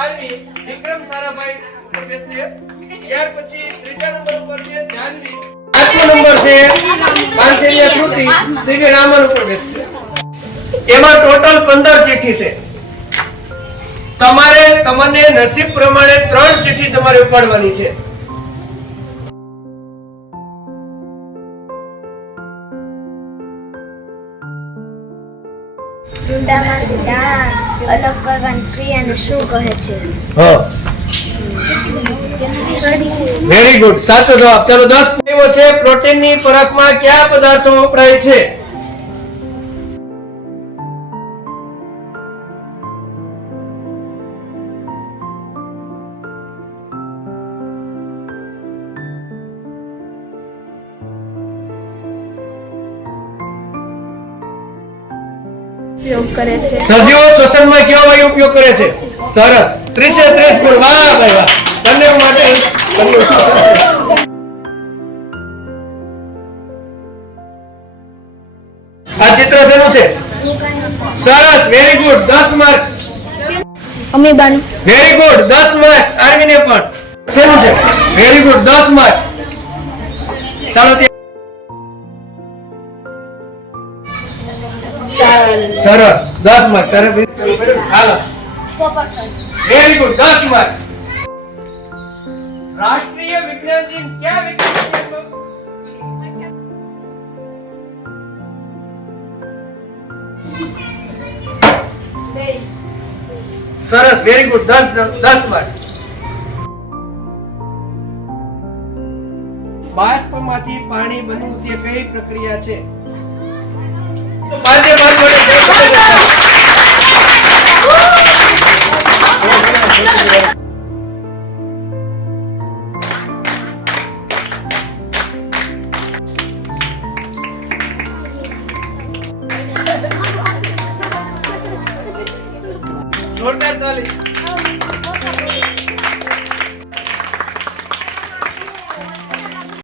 RV Vikram Sarabhai ઉપર બેસશે। ત્યાર પછી ત્રીજા નંબર ઉપર છે જાનવી। પાંચમો નંબર છે કાંચેરિયા શ્રુતિ સીવી રામન ઉપર બેસશે। એમાં ટોટલ 15 ચિઠ્ઠી છે। તમારે તમને નસીબ પ્રમાણે 3 ચિઠ્ઠી તમારે ઉપાડવાની છે। ઊંડામાંથી દાણા અલગ કરવાની ક્રિયાને શું કહે છે? હા, વેરી ગુડ, સાચો જવાબ। ચલો 10 એવો છે પ્રોટીનની પરખમાં કયા પદાર્થો વપરાય છે? ઉપયોગ કરે છે સજીવો શ્વસનમાં કેવો વાયુ ઉપયોગ કરે છે? સરસ, 30 ગુણ, વાહ ભાઈ વાહ, બંને માટે આ ચિત્ર શેનું છે? સરસ, વેરી ગુડ, 10 માર્ક્સ। અમીબાનું વેરી ગુડ, 10 માર્ક્સ। આર્મીને પણ શેનું છે? Very good, 10 marks. ચાલો સરસ, 10 માર્ક તારે હાલો, વેરી ગુડ, 10 માર્ક્સ। રાષ્ટ્રીય વિજ્ઞાન દિન ક્યાં વિજ્ઞાન સરસ, વેરી ગુડ, 10 માર્ક્સ। બાષ્પમાંથી પાણી બનવું તે કઈ પ્રક્રિયા છે? તો પાંચે પાંચ વડે જોરદાર તાલી।